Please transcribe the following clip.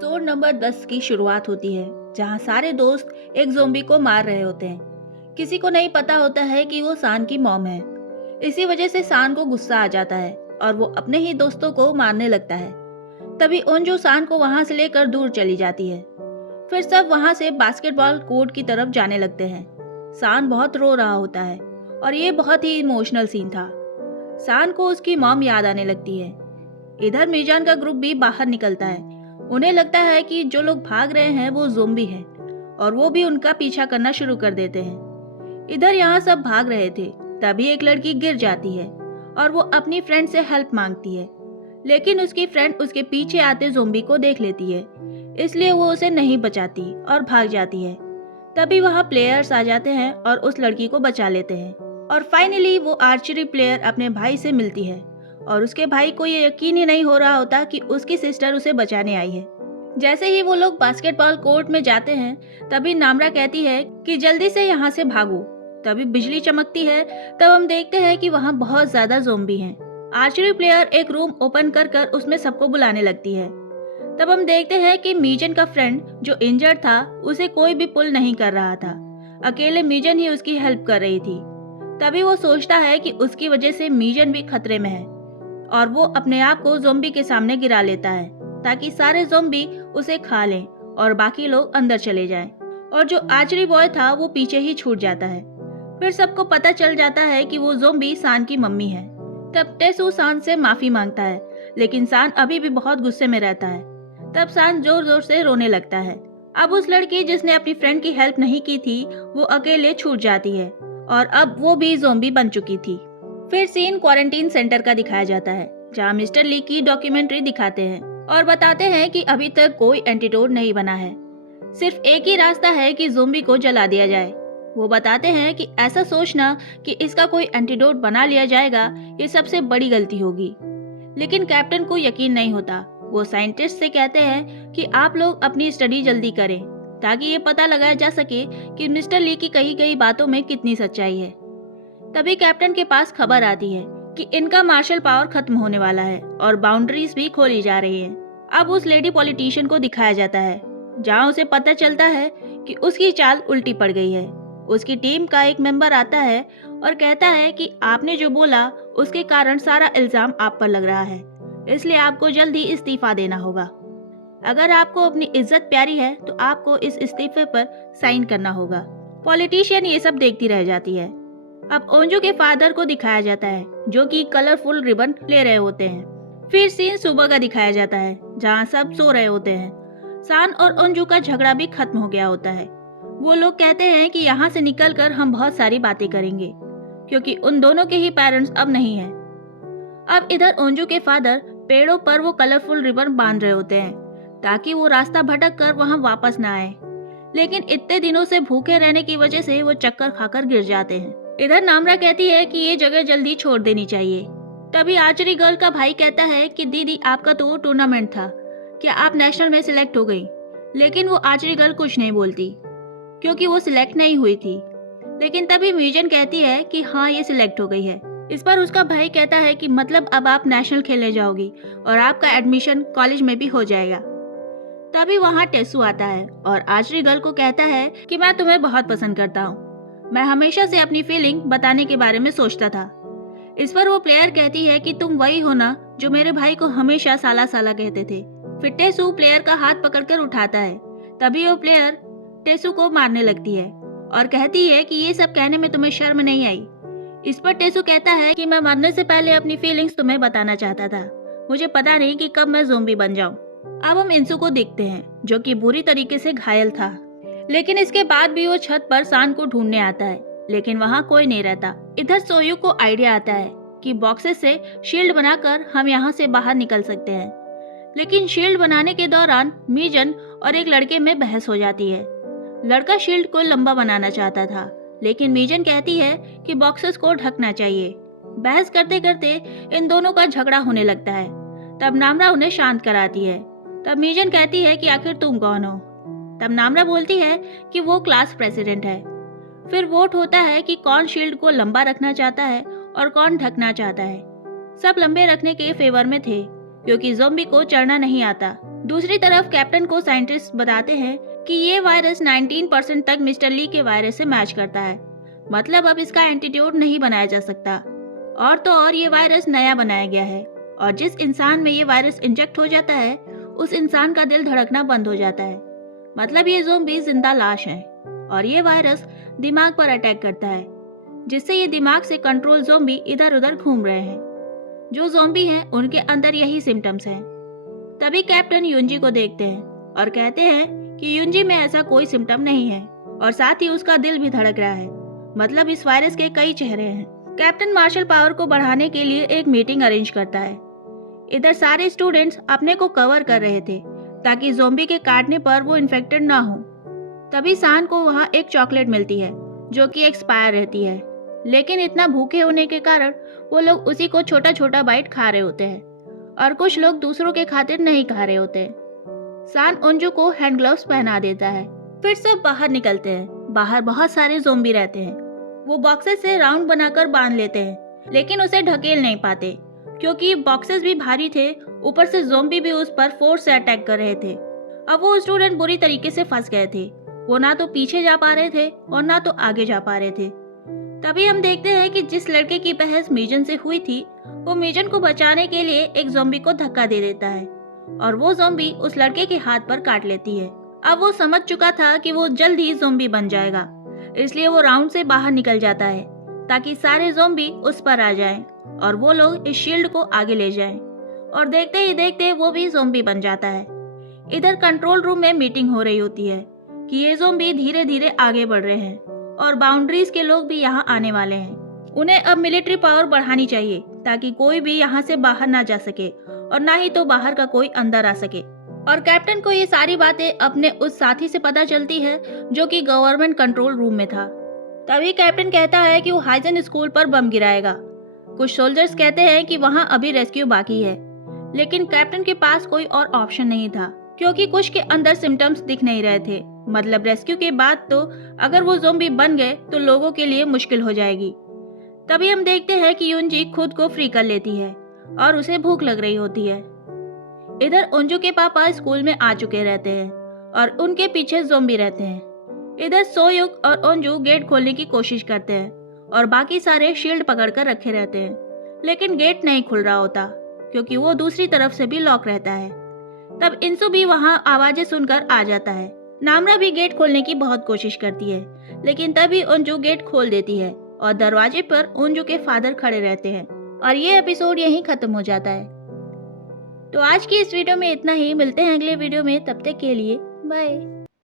Episode number 10 की शुरुआत होती है, जहां सारे दोस्त एक ज़ोंबी को मार रहे होते हैं। किसी को नहीं पता होता है कि वो सान की मॉम है। इसी वजह से सान को गुस्सा आ जाता है और वो अपने ही दोस्तों को मारने लगता है। तभी ओंजू सान को वहां से लेकर दूर चली जाती है। फिर सब वहां से बास्केटबॉल कोर्ट की तरफ जाने लगते हैं। सान बहुत रो रहा होता है और ये बहुत ही इमोशनल सीन था। सान को उसकी मॉम याद आने लगती है। इधर मीजान का ग्रुप भी बाहर निकलता है। उन्हें लगता है कि जो लोग भाग रहे हैं वो ज़ोंबी हैं और वो भी उनका पीछा करना शुरू कर देते हैं। इधर यहाँ सब भाग रहे थे, तभी एक लड़की गिर जाती है और वो अपनी फ्रेंड से हेल्प मांगती है, लेकिन उसकी फ्रेंड उसके पीछे आते ज़ोंबी को देख लेती है, इसलिए वो उसे नहीं बचाती और भाग जाती है। तभी वहाँ प्लेयर्स आ जाते हैं और उस लड़की को बचा लेते हैं और फाइनली वो आर्चरी प्लेयर अपने भाई से मिलती है और उसके भाई को ये यकीन ही नहीं हो रहा होता कि उसकी सिस्टर उसे बचाने आई है। जैसे ही वो लोग बास्केटबॉल कोर्ट में जाते हैं, तभी नामरा कहती है कि जल्दी से यहाँ से भागो। तभी बिजली चमकती है। तब हम देखते हैं कि वहाँ बहुत ज्यादा ज़ोंबी हैं। आर्चरी प्लेयर एक रूम ओपन कर कर उसमें सबको बुलाने लगती है। तब हम देखते हैं कि मीजन का फ्रेंड जो इंजर्ड था, उसे कोई भी पुल नहीं कर रहा था। अकेले मीजन ही उसकी हेल्प कर रही थी। तभी वो सोचता है कि उसकी वजह से मीजन भी खतरे में है और वो अपने आप को ज़ोंबी के सामने गिरा लेता है ताकि सारे ज़ोंबी उसे खा लें और बाकी लोग अंदर चले जाएं। और जो आर्चरी बॉय था वो पीछे ही छूट जाता है। फिर सबको पता चल जाता है कि वो ज़ोंबी सान की मम्मी है। तब टेसू सान से माफी मांगता है, लेकिन सान अभी भी बहुत गुस्से में रहता है। तब सान जोर जोर से रोने लगता है। अब उस लड़की जिसने अपनी फ्रेंड की हेल्प नहीं की थी, वो अकेले छूट जाती है और अब वो भी ज़ोंबी बन चुकी थी। फिर सीन क्वारंटीन सेंटर का दिखाया जाता है, जहाँ मिस्टर ली की डॉक्यूमेंट्री दिखाते हैं और बताते हैं कि अभी तक कोई एंटीडोट नहीं बना है। सिर्फ एक ही रास्ता है कि ज़ोंबी को जला दिया जाए। वो बताते हैं कि ऐसा सोचना कि इसका कोई एंटीडोट बना लिया जाएगा, ये सबसे बड़ी गलती होगी। लेकिन कैप्टन को यकीन नहीं होता। वो साइंटिस्ट से कहते हैं कि आप लोग अपनी स्टडी जल्दी करें ताकि ये पता लगाया जा सके कि मिस्टर ली की कही गई बातों में कितनी सच्चाई है। तभी कैप्टन के पास खबर आती है कि इनका मार्शल पावर खत्म होने वाला है और बाउंड्रीज भी खोली जा रही है। अब उस लेडी पॉलिटिशियन को दिखाया जाता है, जहां उसे पता चलता है कि उसकी चाल उल्टी पड़ गई है। उसकी टीम का एक मेंबर आता है और कहता है कि आपने जो बोला उसके कारण सारा इल्जाम आप पर लग रहा है, इसलिए आपको जल्दी इस्तीफा देना होगा। अगर आपको अपनी इज्जत प्यारी है तो आपको इस इस्तीफे पर साइन करना होगा। पॉलिटिशियन ये सब देखती रह जाती है। अब ओंजू के फादर को दिखाया जाता है, जो कि कलरफुल रिबन ले रहे होते हैं। फिर सीन सुबह का दिखाया जाता है, जहां सब सो रहे होते हैं। सान और ओंजू का झगड़ा भी खत्म हो गया होता है। वो लोग कहते हैं कि यहाँ से निकलकर हम बहुत सारी बातें करेंगे, क्योंकि उन दोनों के ही पेरेंट्स अब नहीं हैं। अब इधर ओंजू के फादर पेड़ों पर वो कलरफुल रिबन बांध रहे होते हैं ताकि वो रास्ता भटक कर वहाँ वापस ना आए, लेकिन इतने दिनों से भूखे रहने की वजह से वो चक्कर खाकर गिर जाते हैं। इधर नामरा कहती है कि ये जगह जल्दी छोड़ देनी चाहिए। तभी आर्चरी गर्ल का भाई कहता है कि दीदी आपका तो वो टूर्नामेंट था, क्या आप नेशनल में सिलेक्ट हो गई? लेकिन वो आर्चरी गर्ल कुछ नहीं बोलती क्योंकि वो सिलेक्ट नहीं हुई थी। लेकिन तभी मीजन कहती है कि हाँ ये सिलेक्ट हो गई है। इस पर उसका भाई कहता है कि मतलब अब आप नेशनल खेलने जाओगी और आपका एडमिशन कॉलेज में भी हो जाएगा। तभी वहाँ टेसू आता है और आर्चरी गर्ल को कहता है कि मैं तुम्हें बहुत पसंद करता हूँ। मैं हमेशा से अपनी फीलिंग बताने के बारे में सोचता था। इस पर वो प्लेयर कहती है कि तुम वही हो ना जो मेरे भाई को हमेशा साला साला कहते थे। फिर टेसू प्लेयर का हाथ पकड़कर उठाता है। तभी वो प्लेयर टेसू को मारने लगती है और कहती है कि ये सब कहने में तुम्हें शर्म नहीं आई। इस पर टेसू कहता है कि मैं मरने से पहले अपनी फीलिंग्स तुम्हें बताना चाहता था। मुझे पता नहीं कि कब मैं ज़ोंबी बन जाऊं। अब हम इंसू को देखते हैं, जो कि बुरी तरीके से घायल था, लेकिन इसके बाद भी वो छत पर सान को ढूंढने आता है, लेकिन वहाँ कोई नहीं रहता। इधर सोयू को आइडिया आता है कि बॉक्सेस से शील्ड बनाकर हम यहाँ से बाहर निकल सकते हैं। लेकिन शील्ड बनाने के दौरान मीजन और एक लड़के में बहस हो जाती है। लड़का शील्ड को लंबा बनाना चाहता था, लेकिन मीजन कहती है कि बॉक्सेस को ढकना चाहिए। बहस करते करते इन दोनों का झगड़ा होने लगता है। तब नामरा उन्हें शांत कराती है। तब मीजन कहती है कि आखिर तुम कौन हो? तब नामरा बोलती है कि वो क्लास प्रेसिडेंट है। फिर वोट होता है कि कौन शील्ड को लंबा रखना चाहता है और कौन ढकना चाहता है। सब लंबे रखने के फेवर में थे, क्योंकि ज़ोंबी को चढ़ना नहीं आता। दूसरी तरफ कैप्टन को साइंटिस्ट बताते हैं कि ये वायरस 19% तक मिस्टर ली के वायरस से मैच करता है, मतलब अब इसका एंटीडोट नहीं बनाया जा सकता। और तो और ये वायरस नया बनाया गया है और जिस इंसान में ये वायरस इंजेक्ट हो जाता है उस इंसान का दिल धड़कना बंद हो जाता है, मतलब ये ज़ोंबी जिंदा लाश है। और ये वायरस दिमाग पर अटैक करता है जिससे ये दिमाग से कंट्रोल ज़ोंबी इधर उधर घूम रहे हैं। जो ज़ोंबी हैं उनके अंदर यही सिम्टम्स हैं। तभी कैप्टन युंजी को देखते हैं और कहते हैं कि युंजी में ऐसा कोई सिम्टम नहीं है और साथ ही उसका दिल भी धड़क रहा है, मतलब इस वायरस के कई चेहरे हैं। कैप्टन मार्शल पावर को बढ़ाने के लिए एक मीटिंग अरेंज करता है। इधर सारे स्टूडेंट्स अपने को कवर कर रहे थे ताकि ज़ोंबी के काटने पर वो इन्फेक्टेड ना हो। तभी सान को वहाँ एक चॉकलेट मिलती है जो कि एक्सपायर रहती है, लेकिन इतना भूखे होने के कारण वो लोग उसी को छोटा छोटा बाइट खा रहे होते हैं और कुछ लोग दूसरों के खातिर नहीं खा रहे होते। सान उंजू को हैंड ग्लव्स पहना देता है। फिर सब बाहर निकलते हैं। बाहर बहुत सारे ज़ोंबी रहते हैं। वो बॉक्सेस से राउंड बनाकर बांध लेते हैं, लेकिन उसे ढकेल नहीं पाते क्योंकि बॉक्सेस भी भारी थे, ऊपर से ज़ोंबी भी उस पर फोर्स से अटैक कर रहे थे। अब वो स्टूडेंट बुरी तरीके से फंस गए थे। वो ना तो पीछे जा पा रहे थे और ना तो आगे जा पा रहे थे। तभी हम देखते हैं कि जिस लड़के की बहस मीजन से हुई थी वो मीजन को बचाने के लिए एक ज़ोंबी को धक्का दे देता है और वो ज़ोंबी उस लड़के के हाथ पर काट लेती है। अब वो समझ चुका था कि वो जल्द ही ज़ोंबी बन जाएगा, इसलिए वो राउंड से बाहर निकल जाता है ताकि सारे ज़ोंबी उस पर आ जाएं और वो लोग इस शील्ड को आगे ले जाएं। और देखते ही देखते वो भी ज़ोंबी बन जाता है। इधर कंट्रोल रूम में मीटिंग हो रही होती है कि ये ज़ोंबी धीरे धीरे आगे बढ़ रहे हैं और बाउंड्रीज के लोग भी यहाँ आने वाले हैं। उन्हें अब मिलिट्री पावर बढ़ानी चाहिए ताकि कोई भी यहाँ से बाहर ना जा सके और ना ही तो बाहर का कोई अंदर आ सके। और कैप्टन को ये सारी बातें अपने उस साथी से पता चलती है जो कि गवर्नमेंट कंट्रोल रूम में था। तभी कैप्टन कहता है कि वो हाइजन स्कूल पर बम गिराएगा। कुछ सोल्जर्स कहते हैं कि वहाँ अभी रेस्क्यू बाकी है, लेकिन कैप्टन के पास कोई और ऑप्शन नहीं था क्योंकि कुछ के अंदर सिम्टम्स दिख नहीं रहे थे। मतलब रेस्क्यू के बाद तो अगर वो ज़ोंबी बन गए तो लोगों के लिए मुश्किल हो जाएगी। तभी हम देखते हैं कि युंजी खुद को फ्री कर लेती है और उसे भूख लग रही होती है। इधर उंजू के पापा स्कूल में आ चुके रहते हैं और उनके पीछे ज़ोंबी रहते हैं। इधर सोयुक और उंजू गेट खोलने की कोशिश करते हैं और बाकी सारे शील्ड पकड़कर रखे रहते हैं, लेकिन गेट नहीं खुल रहा होता क्योंकि वो दूसरी तरफ से भी लॉक रहता है। तब इंसु भी वहाँ आवाजें सुनकर आ जाता है। नामरा भी गेट खोलने की बहुत कोशिश करती है, लेकिन तभी उंजू गेट खोल देती है और दरवाजे पर उंजू के फादर खड़े रहते हैं और ये एपिसोड यहीं खत्म हो जाता है। तो आज की इस वीडियो में इतना ही। मिलते हैं अगले वीडियो में, तब तक के लिए बाय।